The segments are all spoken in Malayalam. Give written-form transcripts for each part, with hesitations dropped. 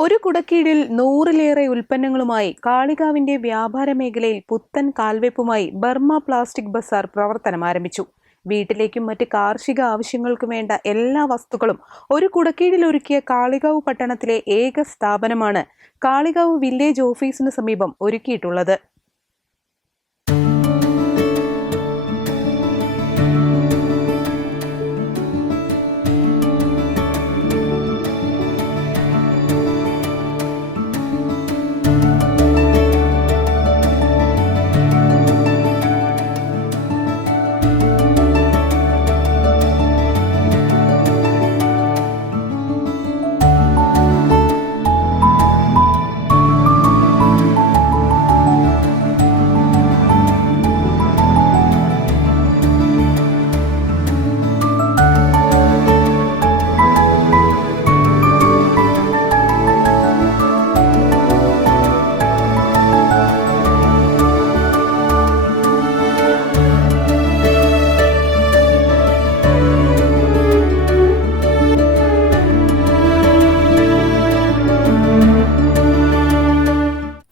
ഒരു കുടക്കീഴിൽ 100-ലേറെ ഉൽപ്പന്നങ്ങളുമായി കാളികാവിന്റെ വ്യാപാര മേഖലയിൽ പുത്തൻ കാൽവെപ്പുമായി ബർമ പ്ലാസ്റ്റിക് ബസാർ പ്രവർത്തനം ആരംഭിച്ചു. വീട്ടിലേക്കും മറ്റ് കാർഷിക ആവശ്യങ്ങൾക്കും വേണ്ട എല്ലാ വസ്തുക്കളും ഒരു കുടക്കീഴിൽ ഒരുക്കിയ കാളികാവ് പട്ടണത്തിലെ ഏക സ്ഥാപനമാണ് കാളികാവ് വില്ലേജ് ഓഫീസിന് സമീപം ഒരുക്കിയിട്ടുള്ളത്.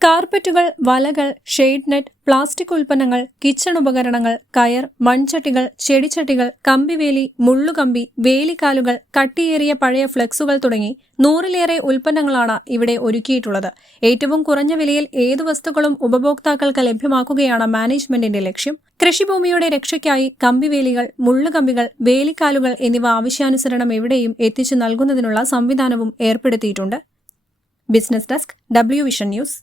കാർപ്പറ്റുകൾ, വലകൾ, ഷെയ്ഡ് നെറ്റ്, പ്ലാസ്റ്റിക് ഉൽപ്പന്നങ്ങൾ, കിച്ചൺ ഉപകരണങ്ങൾ, കയർ, മൺചട്ടികൾ, ചെടിച്ചട്ടികൾ, കമ്പിവേലി, മുള്ളുകമ്പി, വേലിക്കാലുകൾ, കട്ടിയേറിയ പഴയ ഫ്ലെക്സുകൾ തുടങ്ങി 100-ലേറെ ഉൽപ്പന്നങ്ങളാണ് ഇവിടെ ഒരുക്കിയിട്ടുള്ളത്. ഏറ്റവും കുറഞ്ഞ വിലയിൽ ഏതു വസ്തുക്കളും ഉപഭോക്താക്കൾക്ക് ലഭ്യമാക്കുകയാണ് മാനേജ്മെന്റിന്റെ ലക്ഷ്യം. കൃഷിഭൂമിയുടെ രക്ഷയ്ക്കായി കമ്പിവേലികൾ, മുള്ളുകമ്പികൾ, വേലിക്കാലുകൾ എന്നിവ ആവശ്യാനുസരണം എവിടെയും എത്തിച്ചു നൽകുന്നതിനുള്ള സംവിധാനവും ഏർപ്പെടുത്തിയിട്ടുണ്ട്. Business desk, W vision news.